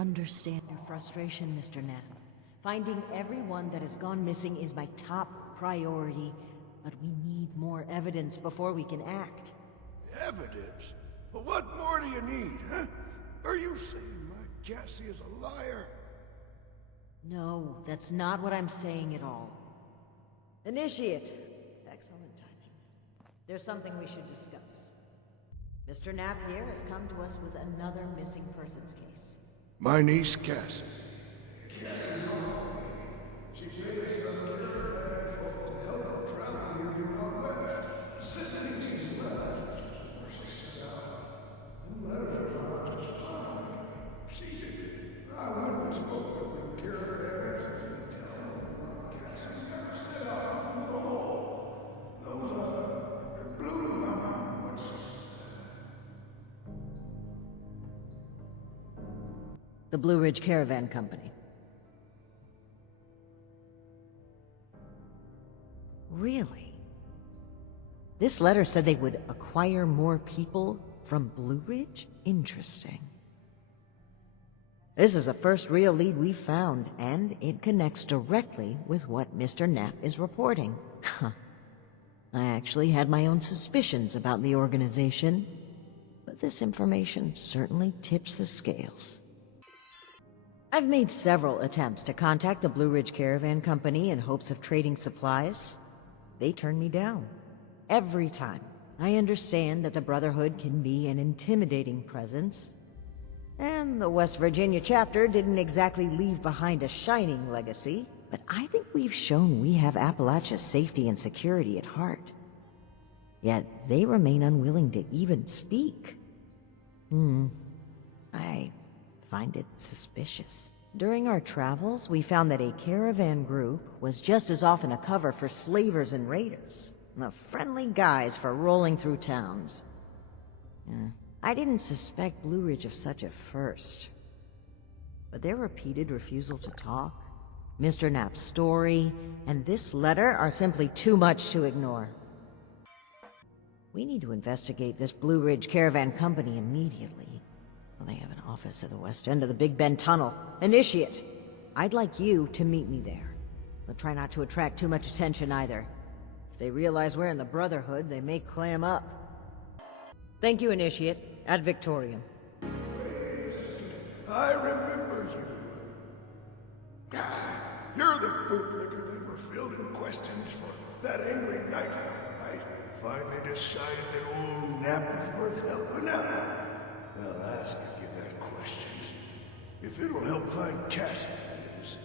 understand your frustration, Mr. Knapp. Finding everyone that has gone missing is my top priority, but we need more evidence before we can act. Evidence? Well, what more do you need, huh? Are you saying my Cassie is a liar? No, that's not what I'm saying at all. Initiate. Excellent timing. There's something we should discuss. Mr. Knapp here has come to us with another missing persons case. My niece, Cassie. Cassie's on her way. She paid us some caravan folk to help her travel here from out west. Sent me some letters just before she set out. The letters arrived just fine. She did. I went and spoke with the caravanners and they tell me that my Cassie never set out with them at all. Those are the Blue Mountain, what she said. The Blue Ridge Caravan Company. Really? This letter said they would acquire more people from Blue Ridge? Interesting. This is the first real lead we've found, and it connects directly with what Mr. Knapp is reporting. I actually had my own suspicions about the organization, but this information certainly tips the scales. I've made several attempts to contact the Blue Ridge Caravan Company in hopes of trading supplies. They turned me down. Every time. I understand that the Brotherhood can be an intimidating presence, and the West Virginia chapter didn't exactly leave behind a shining legacy, but I think we've shown we have Appalachia's safety and security at heart. Yet they remain unwilling to even speak. I find it suspicious. During our travels, we found that a caravan group was just as often a cover for slavers and raiders, the friendly guys for rolling through towns. I didn't suspect Blue Ridge of such at first, but their repeated refusal to talk, Mr. Knapp's story, and this letter are simply too much to ignore. We need to investigate this Blue Ridge Caravan Company immediately. Well, they have an office at the west end of the Big Bend Tunnel. Initiate! I'd like you to meet me there, but try not to attract too much attention either. If they realize we're in the Brotherhood, they may clam up. Thank you, Initiate. Ad Victorium. I remember you. You're the bootlicker that were fielding questions for that angry night, right? Finally decided that old Knapp was worth helping out. I'll ask if you got questions. If it'll help find Cassie, that is.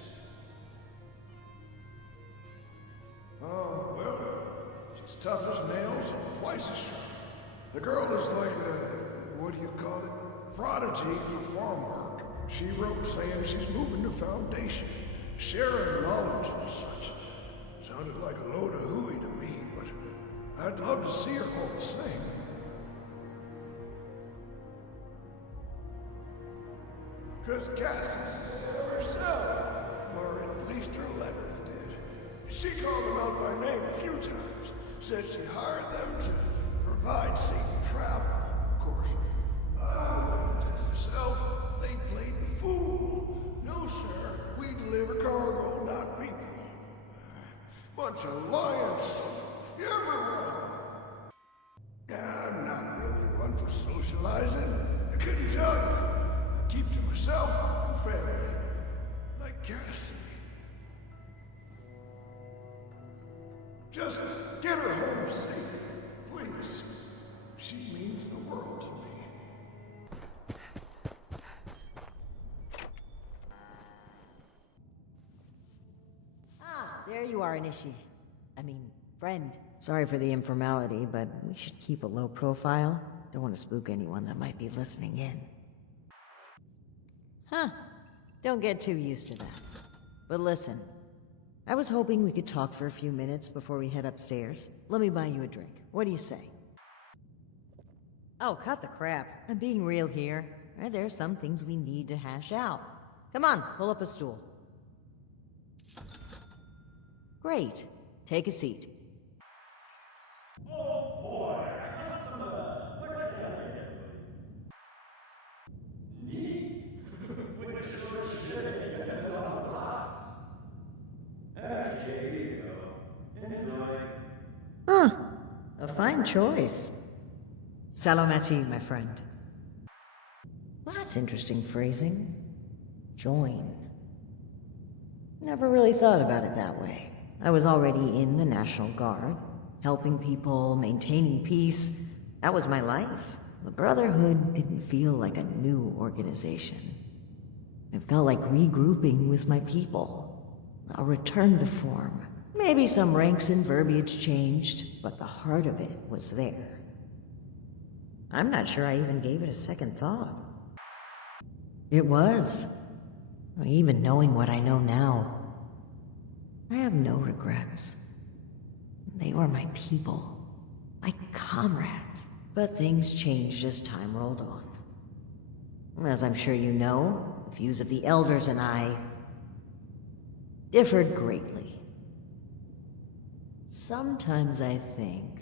Oh, well, she's tough as nails and twice as sharp. The girl is like a, what do you call it? Prodigy for farm work. She wrote saying she's moving to Foundation, sharing knowledge and such. Sounded like a load of hooey to me, but I'd love to see her all the same. Because Cassie said herself, or at least her letters did. She called them out by name a few times. Said she hired them to provide safe travel. Of course, I told myself they played the fool. No, sir, we deliver cargo, not people. Bunch of lions, every one of them. I'm not really one for socializing. I couldn't tell you. Keep to myself and family, like Cassie. Just get her home safe, please. She means the world to me. There you are, friend. Sorry for the informality, but we should keep a low profile. Don't want to spook anyone that might be listening in. Don't get too used to that. But listen, I was hoping we could talk for a few minutes before we head upstairs. Let me buy you a drink. What do you say? Oh, cut the crap. I'm being real here. There's some things we need to hash out. Come on, pull up a stool. Great. Take a seat. Oh boy, customer, what can I get? Neat. With a fine choice. Salomati, my friend. Well, that's interesting phrasing. Join. Never really thought about it that way. I was already in the National Guard, helping people, maintaining peace. That was my life. The Brotherhood didn't feel like a new organization. It felt like regrouping with my people. A return to form. Maybe some ranks and verbiage changed, but the heart of it was there. I'm not sure I even gave it a second thought. It was. Even knowing what I know now, I have no regrets. They were my people, my comrades. But things changed as time rolled on. As I'm sure you know, the views of the elders and I differed greatly. Sometimes I think...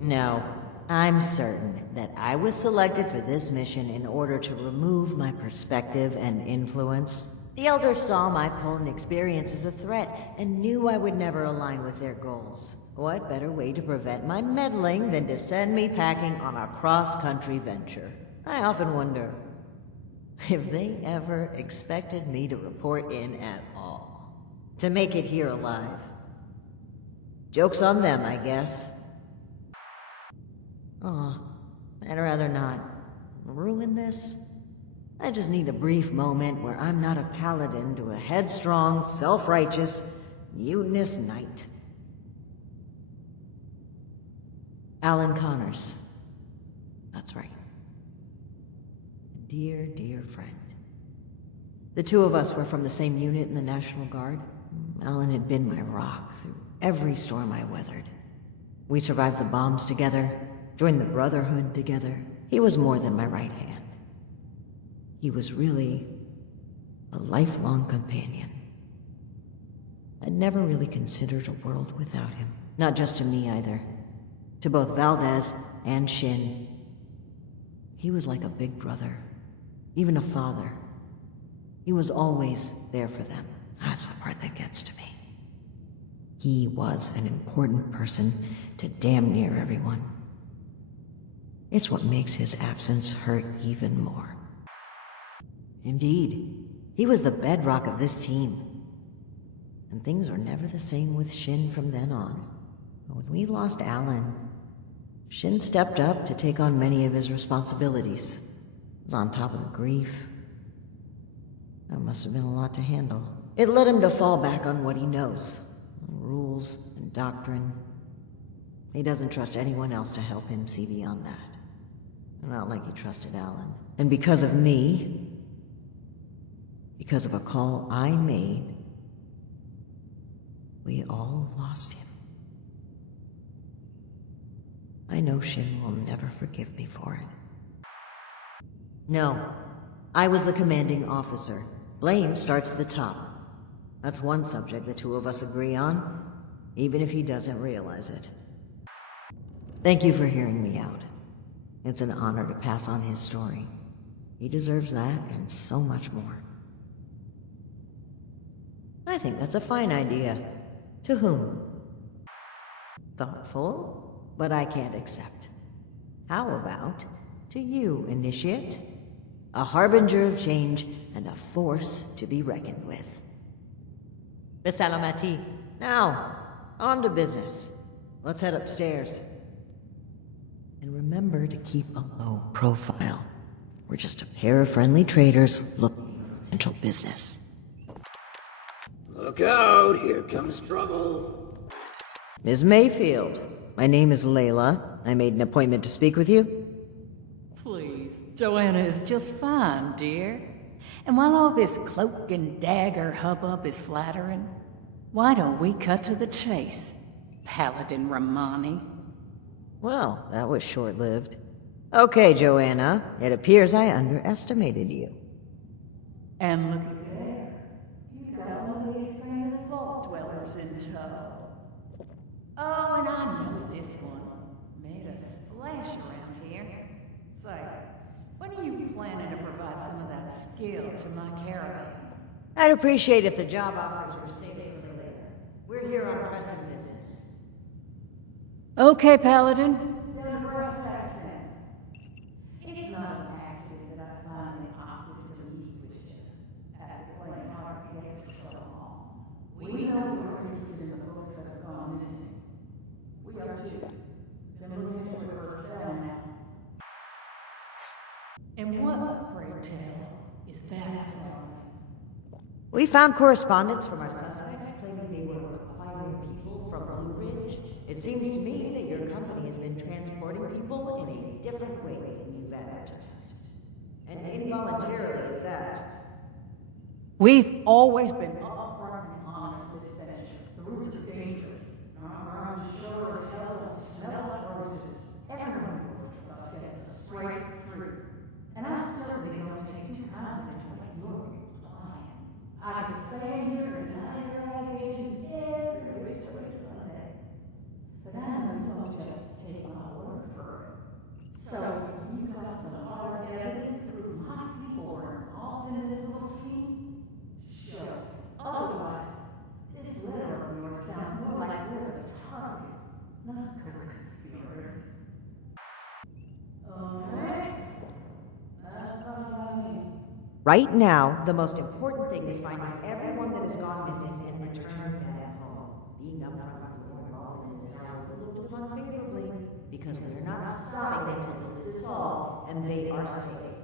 No, I'm certain that I was selected for this mission in order to remove my perspective and influence. The elders saw my pull and experience as a threat and knew I would never align with their goals. What better way to prevent my meddling than to send me packing on a cross-country venture? I often wonder if they ever expected me to report in at all. To make it here alive. Joke's on them, I guess. Aw, I'd rather not ruin this. I just need a brief moment where I'm not a paladin to a headstrong, self-righteous, mutinous knight. Alan Connors. That's right. A dear, dear friend. The two of us were from the same unit in the National Guard. Alan had been my rock through every storm I weathered. We survived the bombs together, joined the Brotherhood together. He was more than my right hand. He was really a lifelong companion. I'd never really considered a world without him. Not just to me either. To both Valdez and Shin. He was like a big brother, even a father. He was always there for them. That's the part that gets to me. He was an important person to damn near everyone. It's what makes his absence hurt even more. Indeed, he was the bedrock of this team. And things were never the same with Shin from then on. When we lost Alan, Shin stepped up to take on many of his responsibilities. He was on top of the grief. That must have been a lot to handle. It led him to fall back on what he knows. Rules and doctrine. He doesn't trust anyone else to help him see beyond that. Not like he trusted Alan. And because of me, because of a call I made, we all lost him. I know Shin will never forgive me for it. No, I was the commanding officer. Blame starts at the top. That's one subject the two of us agree on, even if he doesn't realize it. Thank you for hearing me out. It's an honor to pass on his story. He deserves that and so much more. I think that's a fine idea. To whom? Thoughtful, but I can't accept. How about to you, Initiate? A harbinger of change and a force to be reckoned with. Besalomati. Now, on to business. Let's head upstairs. And remember to keep a low profile. We're just a pair of friendly traders looking for potential business. Look out, here comes trouble. Ms. Mayfield, my name is Layla. I made an appointment to speak with you. Please, Joanna is just fine, dear. And while all this cloak and dagger hubbub is flattering, why don't we cut to the chase, Paladin Romani? Well, that was short-lived. Okay, Joanna, it appears I underestimated you. And looky there, you got one of these famous vault dwellers in tow. Oh, and I know this one made a splash around here. Say, when are you planning to provide some of that skill to my caravans? I'd appreciate if the job offers were saved for later. We're here on pressing business. Okay, Paladin. It's not an accident that I finally opted to leave with you after playing hard to get for so long. We know you're interested in the books that have gone missing. We are too. Been looking into it for a spell now. And what, pray tell, is that, darling? We found correspondence from our suspects claiming they were acquiring people from Blue Ridge. It seems to me that your company has been transporting people in a different way than you've advertised. And involuntarily at that. We've always been upfront and honest with this venture. The routes are dangerous. Our shores tell us smell like roses. Everyone knows trust us as a straight truth. And I certainly don't take too kindly to what you're implying. I could stay here and deny your allegations every which way Sunday. But I know you won't just take my word for it. So, you got some hard evidence to prove my people were involved in this little scheme? Sure. Otherwise, this letter of yours sounds more like we're the target, not co-conspirators. Alright. That's what I mean. Right now, the most important thing is finding everyone that has gone missing and returning them home. Being upfront with your involvement is now looked upon favorably because we're not stopping until this is solved and they are safe.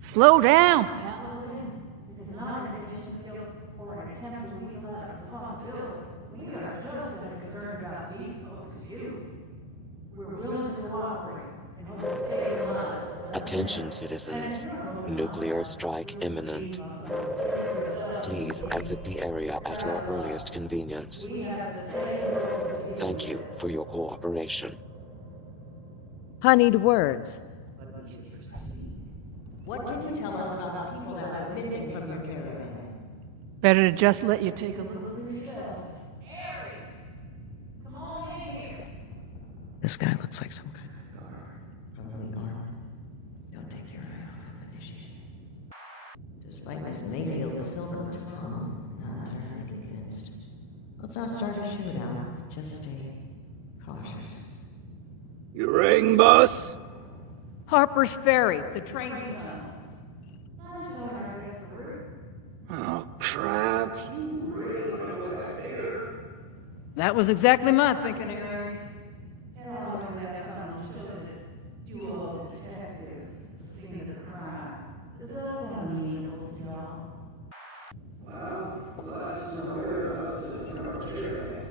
Slow down, Paladin. This is not an initiative or an attempt to weasel out of responsibility. We are just as concerned about these folks as you. We're willing to cooperate and hope to save your lives. Attention citizens, nuclear strike imminent. Please exit the area at your earliest convenience. Thank you for your cooperation. Honeyed words, but we should proceed. What can you tell us about the people that went missing from your caravan? Better to just let you take a look for yourselves. Aries! Come on in here. This guy looks like some kind of guard, probably armed. Don't take your eye off him, initiate. Despite Miss Mayfield's silver tongue, not entirely convinced. Let's not start a shootout, just stay cautious. You ring, boss? Harper's Ferry, the train tunnel. Oh, crap. You really want to go back there? That was exactly my thinking, Aries. And all over that tunnel shows us duo detectives, scene of the crime. Does that sound meaningful to y'all? Well, the last time I heard about this is from our Aries.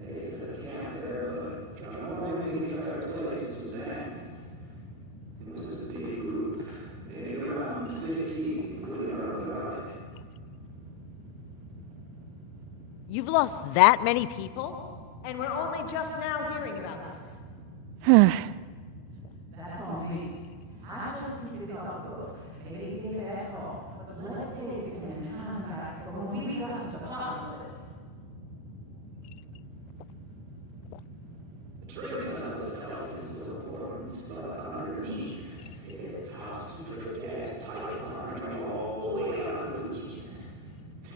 They said the camp there, but trying to make the entire place was empty. It was a big group, maybe around 15, including our guide. You've lost that many people? And we're only just now hearing about this. That's on me. I just took this off books. Maybe get that call. But let's face it, in hindsight, from when we got to the bottom of this. The train tunnel itself is so important, but underneath is a top secret gas pipeline running all the way out of the region.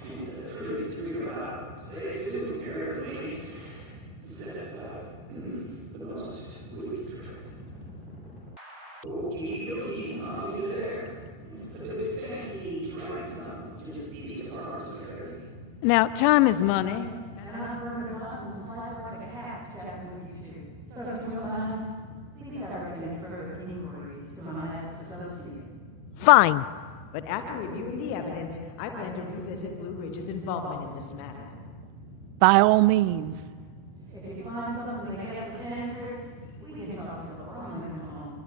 This is a pretty discreet route. Stay tuned to compare the names. Says the most whiskey trip. Okie dokie, on to there. It's the big fancy train tunnel just east of Harper's Ferry. Now, time is money. And I'm burning up and like a half jack with you two. So if you don't mind, please start making further inquiries to my master associate. Fine. But after reviewing the evidence, I plan to revisit Blue Ridge's involvement in this matter. By all means. If you find something that makes us answers, we can talk to the woman home.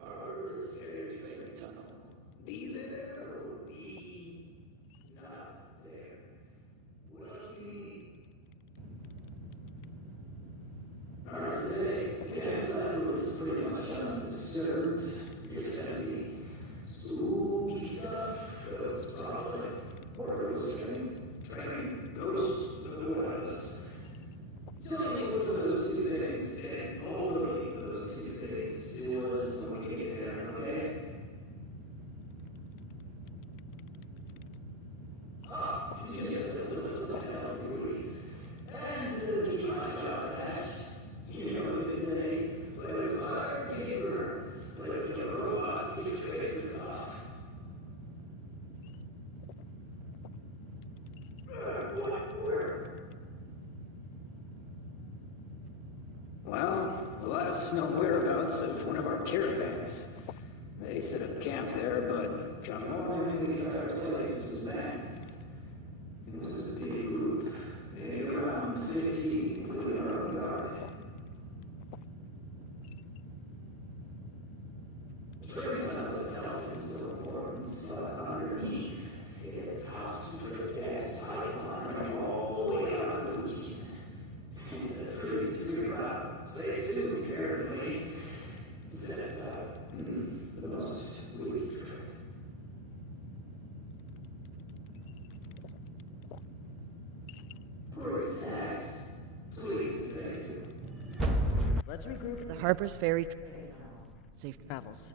Harper's Ferry train tunnel. Be there or be not there. What do you need? Hard to say. Campsite was pretty much undisturbed. Except spooky stuff. Ghosts probably. Or ghost train. Train. Ghost. Who knows? Tell me what those two whereabouts of one of our caravans. They set up camp there, but come on, the entire place was manned. It was a big group, maybe around 15, including our own guard. Trail tunnels is so important, but underneath is a top secret gas pipeline running all the way out of the region. This is a pretty secret route, safe too, apparently. That's about the most whiskey trip. Please, thank you. Let's regroup at the Harper's Ferry. Safe travels.